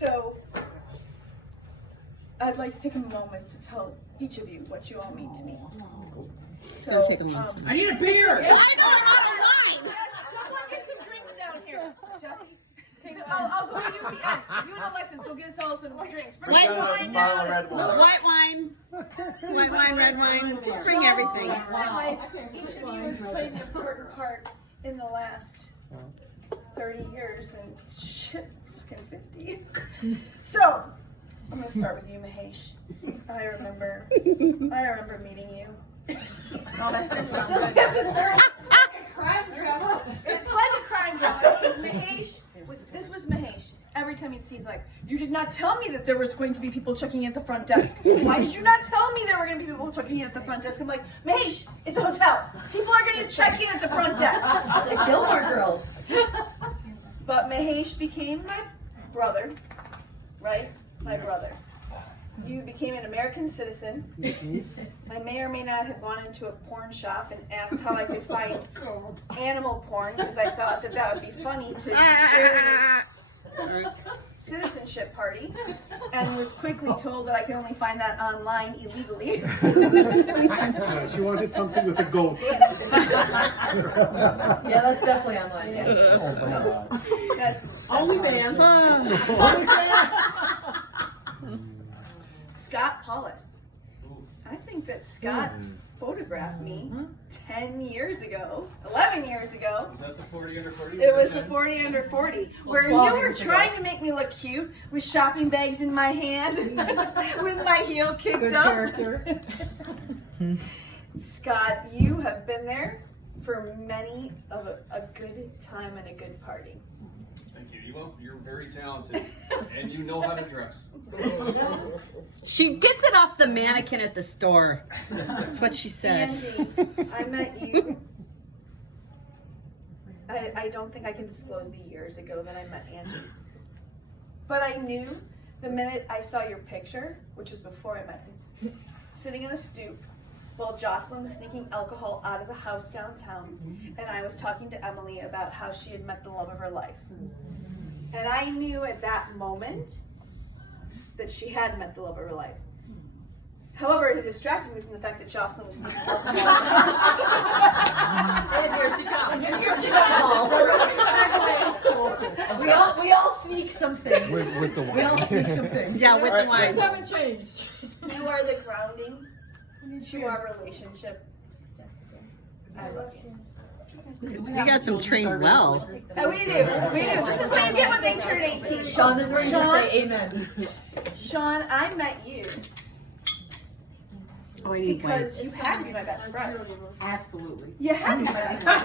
So, I'd like to take a moment to tell each of you what you all mean to me. So, I need a beer! Yes, someone get some drinks down here. Jesse, I'll go to you at the end. You and Alexis, go get us all some drinks. Bring White wine wine, down. white wine, red wine. Just bring everything. My life, each of you has played an important part in the last 30 years and shit, fucking 50. So, I'm gonna start with you, Mahesh. I remember meeting you. Oh, that doesn't have to start. Crime drama. It's like a crime drama because this was Mahesh. Every time he'd see, he's like, you did not tell me that there was going to be people checking at the front desk. Why did you not tell me there were going to be people checking at the front desk? I'm like, Mahesh, it's a hotel. People are going to check in at the front desk. It's like Gilmore Girls. But Mahesh became my brother, right? My brother. You became an American citizen. I may or may not have gone into a porn shop and asked how I could find animal porn because I thought that would be funny to share this citizenship party, and was quickly told that I could only find that online illegally. She wanted something with a goat. Yeah, that's definitely online. Yeah. That's OnlyFans. Scott Paulus. I think that Scott photographed me 10 years ago, 11 years ago. Was that the 40 under 40? It was the 40 under 40, where you were trying to make me look cute with shopping bags in my hand, with my heel kicked Good up. character. Scott, you have been there for many of a good time and a good party. Thank you. You're very talented, and you know how to dress. She gets it off the mannequin at the store. That's what she said. Angie, I met you. I don't think I can disclose the years ago that I met Angie. But I knew the minute I saw your picture, which was before I met him, sitting on a stoop while Jocelyn was sneaking alcohol out of the house downtown, and I was talking to Emily about how she had met the love of her life. And I knew at that moment that she had met the love of her life. However, it distracted me from the fact that Jocelyn was sneaking alcohol. And here she comes. We all sneak some things. With the wine. We all sneak some things. Yeah, with the Things wine. haven't changed. You are the grounding to our relationship. I love you. We got them trained well. Oh, we do. This is what you get when they turn 18. Sean is ready to say amen. Sean, I met you Oh, I need wine. because you had to be my best friend. Absolutely. You had to be my best friend.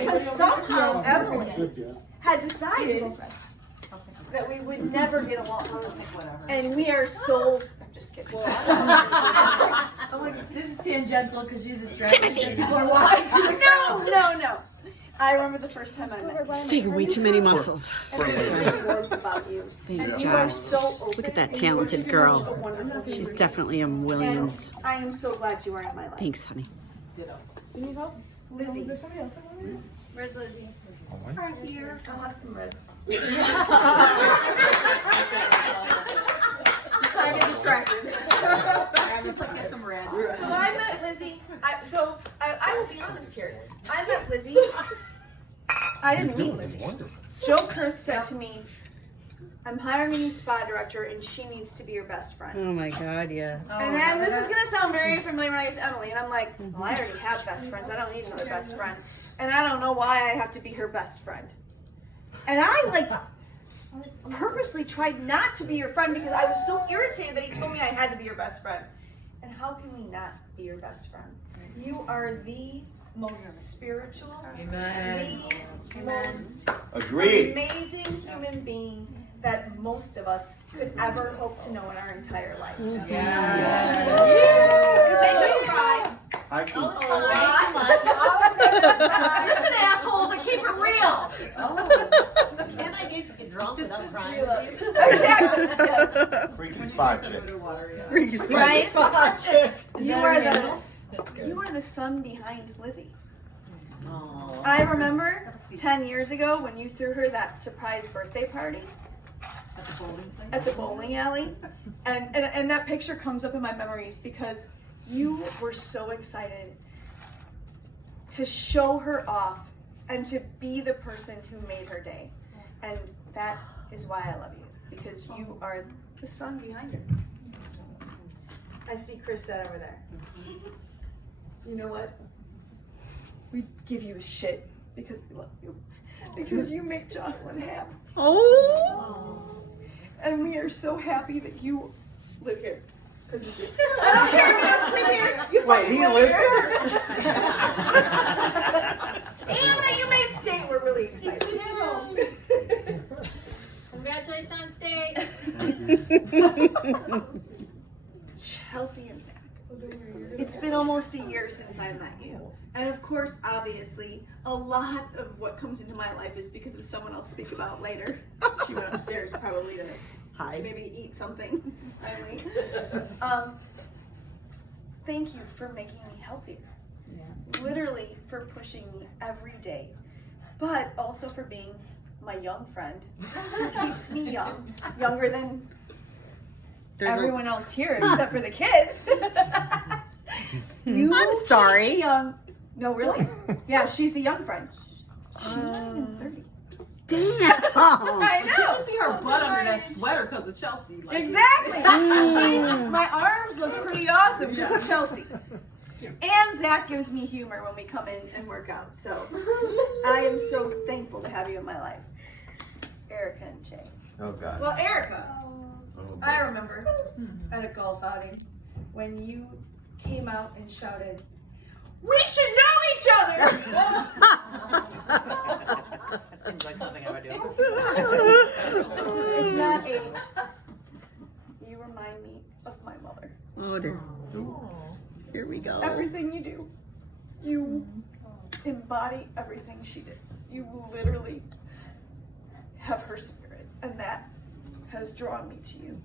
Because somehow Emily had decided that we would never get along. And we are souls. I'm just kidding. This is tangential because she's distracted. Because people are watching. No. I remember the first time I met you. It's taking way too many muscles. And the warmth about you. Thanks, And you are Josh. so open. Look at that and you are talented such girl. a wonderful She's human. definitely a And Williams. I am so glad you are in my life. Thanks, honey. Lizzie. Where's Lizzie? Right here. I'll have some red. She's kind of distracted. Just like get some red. So I met Lizzie. I will be honest here. I met Lizzie. I didn't meet Lizzie. Joe Kurth said to me, I'm hiring a new spa director and she needs to be your best friend. Oh my God, yeah. And then this is going to sound very familiar when I get to Emily. And I'm like, well, I already have best friends. I don't need another best friend. And I don't know why I have to be her best friend. And I purposely tried not to be your friend because I was so irritated that he told me I had to be your best friend. And how can we not be your best friend? You are the most spiritual, Amen. the most Agreed. amazing human being that most of us could ever hope to know in our entire life. Yeah. You make us cry I can. a lot. Listen, assholes, I keep it real. Can I get drunk without crying? Exactly. Yes. Freaking spot chick. Right? You are the sun behind Lizzie. I remember 10 years ago when you threw her that surprise birthday party. at the bowling alley. And that picture comes up in my memories because you were so excited to show her off and to be the person who made her day. And that is why I love you, because you are the sun behind her. I see Krista over there. You know what? We give you a shit because we love you. Because you make Jocelyn happy. Oh. And we are so happy that you live here. Because you do. I don't care if you don't sleep here. You Wait, fucking he live lives here. And that you made state. We're really excited. Congratulations, State. Chelsea and Zach. It's been almost a year since I met you. And of course, obviously, a lot of what comes into my life is because of someone I'll speak about later. She went upstairs probably to maybe eat something. Finally. Thank you for making me healthier. Literally for pushing me every day. But also for being my young friend who keeps me young. Younger than everyone else here except for the kids. I'm sorry. keep me young. No, really? Yeah, she's the young friend. She's not even 30. Damn. I know. You see her butt under that sweater because of Chelsea. Like, Exactly. My arms look pretty awesome because of Chelsea. And Zach gives me humor when we come in and work out. So I am so thankful to have you in my life. Erica and Jay. Oh, God. Well, Erica, Oh, I remember at a golf outing when you came out and shouted, "We should know each other!" That seems like something I would do. It's not age. You remind me of my mother. Oh dear. Here we go. Everything you do, you embody everything she did. You literally have her spirit, and that has drawn me to you.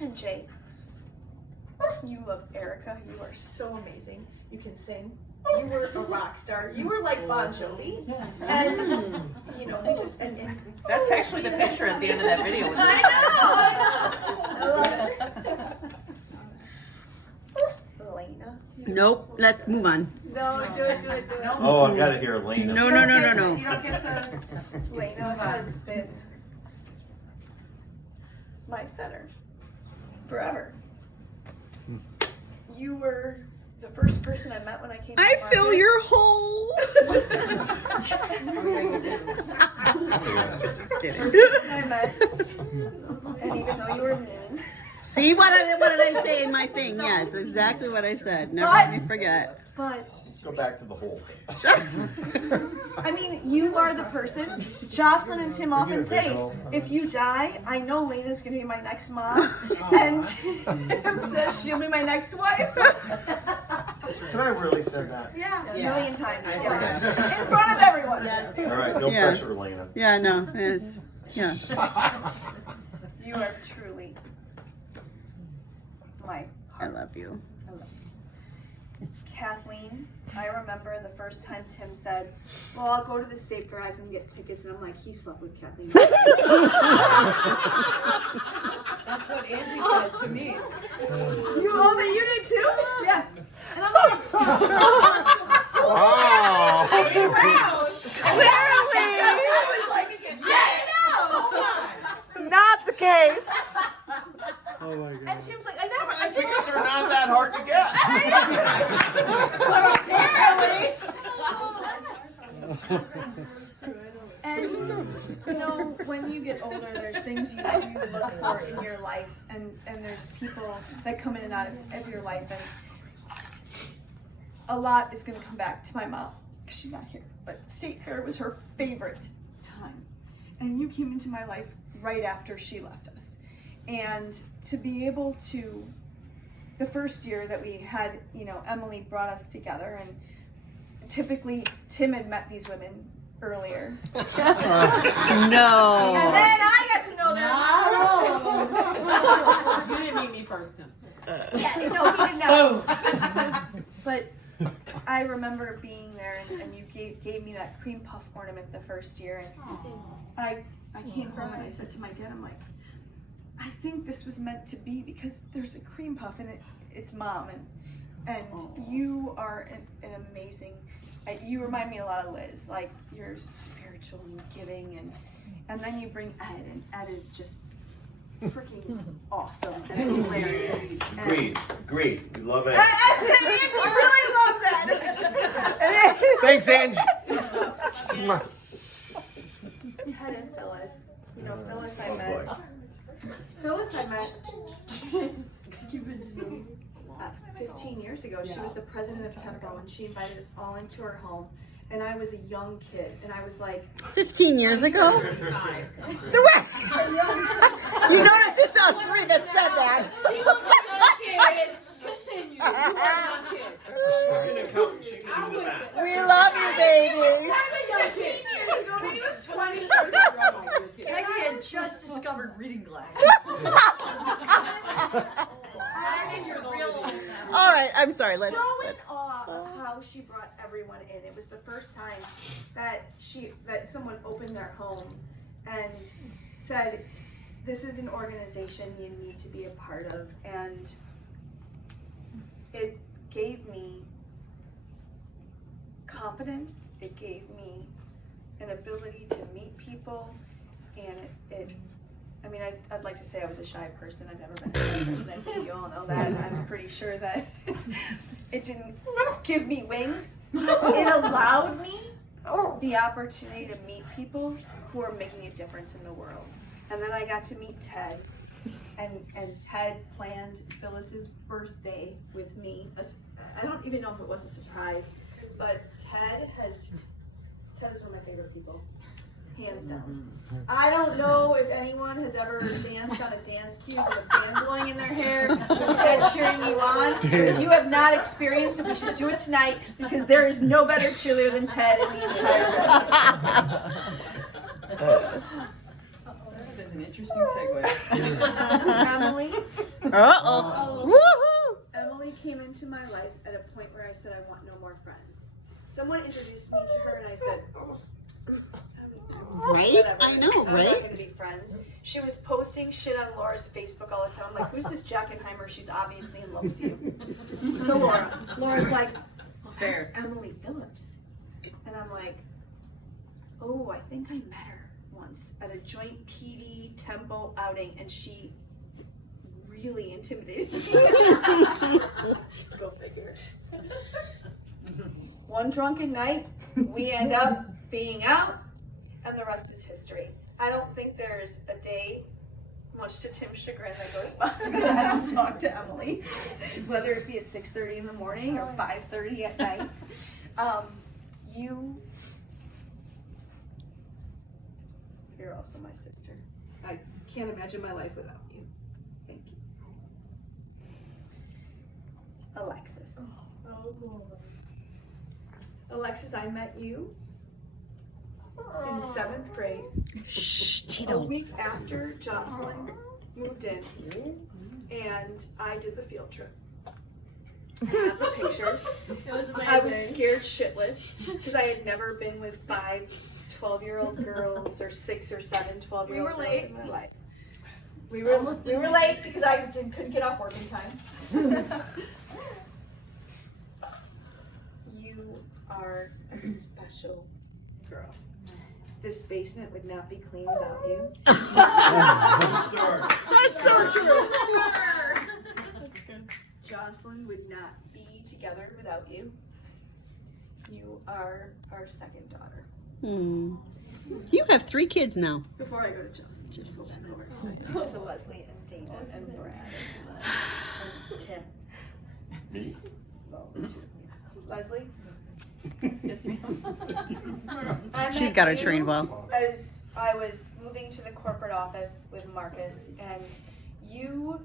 And Jay, you love Erica. You are so amazing. You can sing. You were a rock star. You were like Bon Jovi. And, you know, we just, and That's actually the picture at the end of that video. I know. Elena. Nope. Let's move on. No, do it. Oh, I gotta hear Elena. No. You don't get to. Elena has been my center forever. You were the first person I met when I came to I fill Marcus. your hole. Just kidding. First person I met, and even though you were mean, See what did I say in my thing? Yes, exactly what I said. Never let me forget. but Let's go back to the whole thing. I mean, you are the person. Jocelyn and Tim often say, if you die, I know Lena's gonna be my next mom, and Tim says she'll be my next wife. Can I really say that? Yeah, a million times. Yes. In front of everyone. Yes. All right, no Yeah. pressure, Elena. Yeah, no, it's yeah. You are truly my I love you. Kathleen. I remember the first time Tim said, "Well, I'll go to the state fair. I can get tickets," and I'm like, "He slept with Kathleen." That's what Angie said to me. You oh, that you did too? Yeah. And I'm like, Wow. clearly, yes, not the case. Oh my And god. Tim's like, I didn't. Tickets are not that hard to get. And you know, when you get older, there's things you look for in your life, and there's people that come in and out of your life, and a lot is going to come back to my mom because she's not here. But state fair was her favorite time, and you came into my life right after she left us, and to be able to, the first year that we had, you know, Emily brought us together, and typically Tim had met these women earlier. No. And then I got to know them. You didn't meet me first, Tim. Yeah, no, he didn't know. But I remember being there, and you gave me that cream puff ornament the first year, and I came home and I said to my dad, I'm like, I think this was meant to be because there's a cream puff and it's mom and you are an amazing. You remind me a lot of Liz. Like you're spiritual and giving and then you bring Ed and Ed is just freaking awesome and hilarious. Agreed. We love it. Angie really loves that. Thanks, Ange. Ted and Phyllis. You know, Phyllis I met 15 years ago. She was the president of Tempo and she invited us all into her home. And I was a young kid and I was like 15 years ago? You notice it's us three that said that. She was a young kid. Continue. You were a young kid. She can account. She can do the math. We love you, baby. 15 years ago, he was 20, 30 years old. Peggy had just discovered reading glasses. All right, I'm sorry. Let's. so in awe of how she brought everyone in. It was the first time that someone opened their home and said, "This is an organization you need to be a part of," and it gave me confidence. It gave me an ability to meet people, and I mean, I'd like to say I was a shy person. I've never been a shy person. I think you all know that. I'm pretty sure that it didn't give me wings. It allowed me the opportunity to meet people who are making a difference in the world. And then I got to meet Ted. And Ted planned Phyllis's birthday with me. I don't even know if it was a surprise, but Ted is one of my favorite people. Hands down. I don't know if anyone has ever danced on a dance cue with a fan blowing in their hair and Ted cheering you on. If you have not experienced it, we should do it tonight because there is no better cheerleader than Ted in the entire world. That is an interesting segue. Emily. Woohoo! Emily came into my life at a point where I said I want no more friends. Someone introduced me to her and I said, Right? whatever. I know, I'm right? not going to be friends. She was posting shit on Laura's Facebook all the time. I'm like, who's this Jackenheimer? She's obviously in love with you. To Laura. Laura's like, well, Fair. that's Emily Phillips. And I'm like, oh, I think I met her once at a joint PD Tempo outing, and she really intimidated me. Go figure. One drunken night, we end up being out, and the rest is history. I don't think there's a day, much to Tim's chagrin, that goes by that I don't talk to Emily, whether it be at 6:30 in the morning or 5:30 at night. You're also my sister. I can't imagine my life without you. Thank you. Alexis. Alexis, I met you in 7th grade, Shh, a Tito. week after Jocelyn moved in, and I did the field trip. I have the pictures. I was scared shitless because I had never been with 5 12-year-old girls or 6 or 7 12-year-old girls in my life. We were late because I couldn't get off work in time. You are a special girl. This basement would not be clean without you. That's so true. Jocelyn would not be together without you. You are our second daughter. You have 3 kids now. Before I go to Jocelyn, just go back over to Leslie and Dana and Brad and Tim. Me? Well, the 2. Leslie? Yes, ma'am. She's got her trained well. As I was moving to the corporate office with Marcus, and you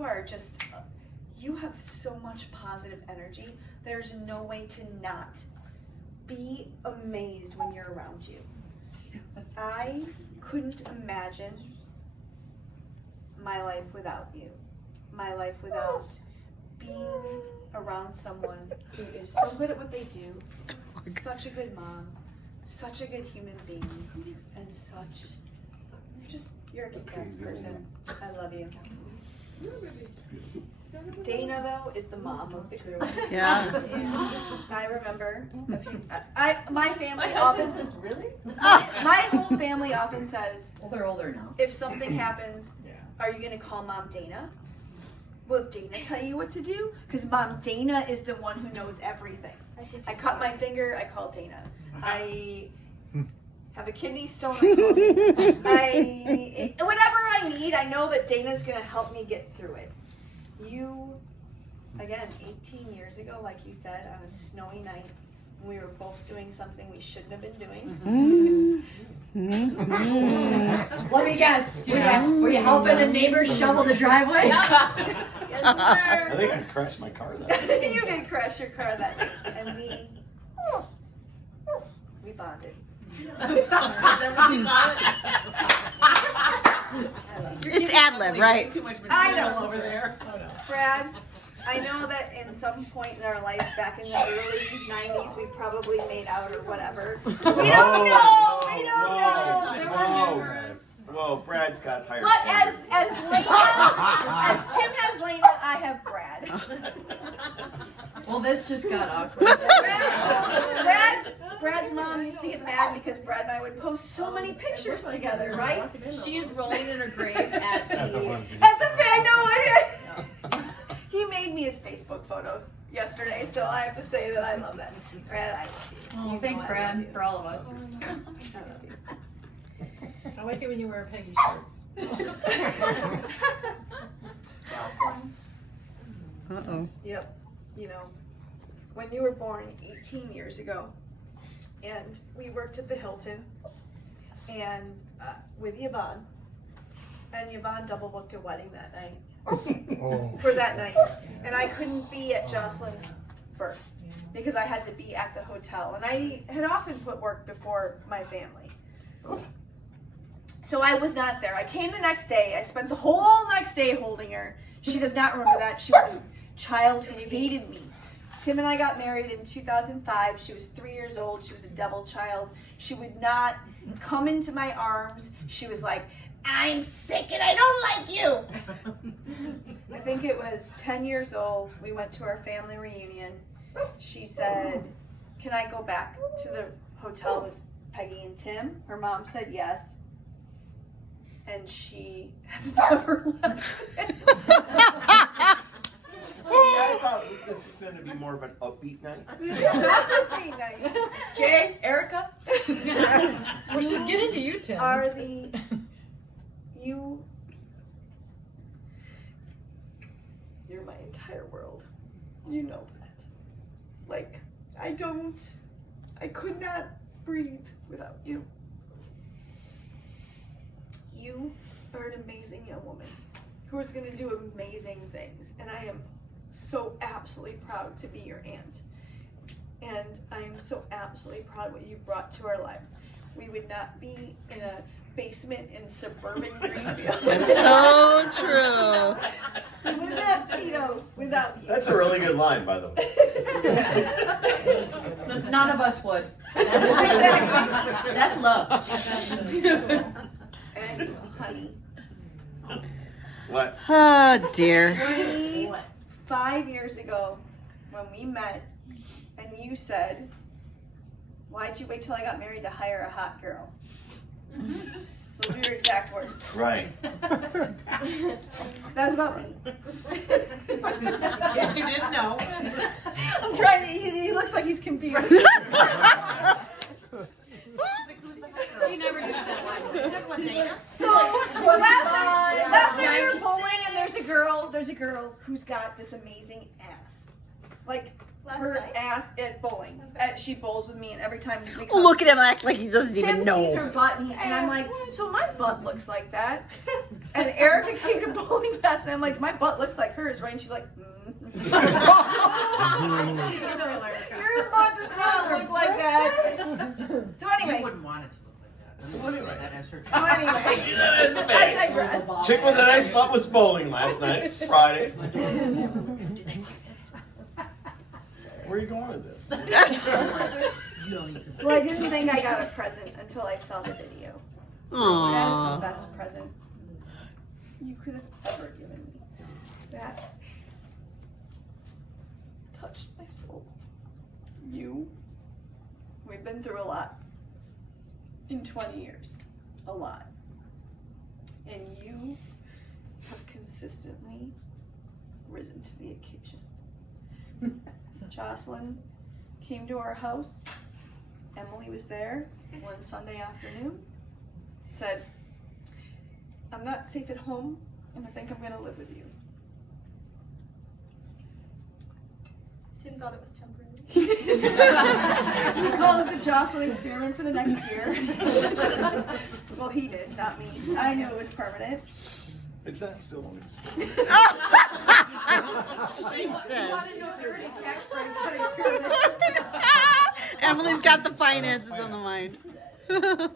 are just, you have so much positive energy. There's no way to not be amazed when you're around you. I couldn't imagine my life without you. My life without being around someone who is so good at what they do, such a good mom, such a good human being, and you're a kick-ass person. I love you. Dana, though, is the mom of the group. Yeah. I remember my family often says, really? my whole family often says, Well, they're older now. if something happens, are you gonna call Mom Dana? Will Dana tell you what to do? Because Mom Dana is the one who knows everything. I cut my finger, I call Dana. I have a kidney stone, I call Dana. Whatever I need, I know that Dana's gonna help me get through it. You, again, 18 years ago, like you said, on a snowy night, when we were both doing something we shouldn't have been doing. Let me guess. Were you helping a neighbor shovel the driveway? Yes, I think I crashed my car that day. You did crash your car that night, and we bonded. It's ad lib, right? I know. Over there. Brad, I know that in some point in our life, back in the early 90s, we probably made out or whatever. We don't know. We don't know. There were numbers. Whoa, Brad's got higher But standards. as Tim has Lena, I have Brad. Well, this just got awkward. Brad's mom used to get mad because Brad and I would post so many pictures together, right? She is rolling in her grave at the. At the I know it. He made me his Facebook photo yesterday, so I have to say that I love that. Brad, I love you. Oh, You thanks, know I Brad, love you. for all of us. I love you. I like it when you wear Peggy shirts. Jocelyn. Uh-oh. Yep. You know, when you were born 18 years ago, and we worked at the Hilton, and with Yvonne, and Yvonne double booked a wedding that night. For that night, and I couldn't be at Jocelyn's birth because I had to be at the hotel, and I had often put work before my family. So I was not there. I came the next day. I spent the whole next day holding her. She does not remember that. She was a child who hated me. Tim and I got married in 2005. She was 3 years old. She was a devil child. She would not come into my arms. She was like, I'm sick and I don't like you. I think it was 10 years old. We went to our family reunion. She said, can I go back to the hotel with Peggy and Tim? Her mom said yes. And she has never left since. I thought this was going to be more of an upbeat night. Every night. Jay, Erica? Well, she's getting to you, Tim. You're my entire world. You know that. Like, I could not breathe without you. You are an amazing young woman who is going to do amazing things, and I am so absolutely proud to be your aunt. And I am so absolutely proud of what you've brought to our lives. We would not be in a basement in suburban Greenfield. So true. We wouldn't have Tito without you. That's a really good line, by the way. None of us would. That's love. And honey, What? Oh, dear. 5 years ago when we met and you said, why'd you wait till I got married to hire a hot girl? Those were your exact words. Right. That was about me. Yes, you didn't know. I'm trying to, he looks like he's confused. You never used that line. So last night we were bowling and there's a girl who's got this amazing ass. Like her ass at bowling. She bowls with me and every time we come, Look at him act like he doesn't Tim even sees her know. butt and I'm like, so my butt looks like that. And Erica came to bowling class and I'm like, my butt looks like hers, right? And she's like, your butt does not look like that. So anyway. You wouldn't want it to look like that. So anyway. That has her. So anyway. I digress. Chick with a nice butt was bowling last night, Friday. Where are you going with this? Well, I didn't think I got a present until I saw the video. That is the Aww. best present you could have ever given me. That touched my soul. We've been through a lot in 20 years. A lot. And you have consistently risen to the occasion. Jocelyn came to our house. Emily was there one Sunday afternoon. Said, I'm not safe at home, and I think I'm gonna live with you. Tim thought it was temporary. We called it the Jocelyn experiment for the next year. Well, he did, not me. I knew it was permanent. It's not still an experiment. You want to know if there are any tax breaks on experiments? Emily's got the finances on the mind. I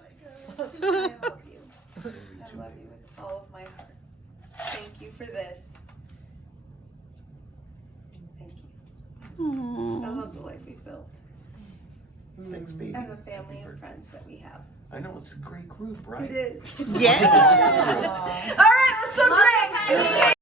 love you. I love you with all of my heart. Thank you for this. Thank you. I love the life we've built Thanks, baby. and the family and friends that we have. I know it's a great group, right? It is. Yeah. All right, let's go drink.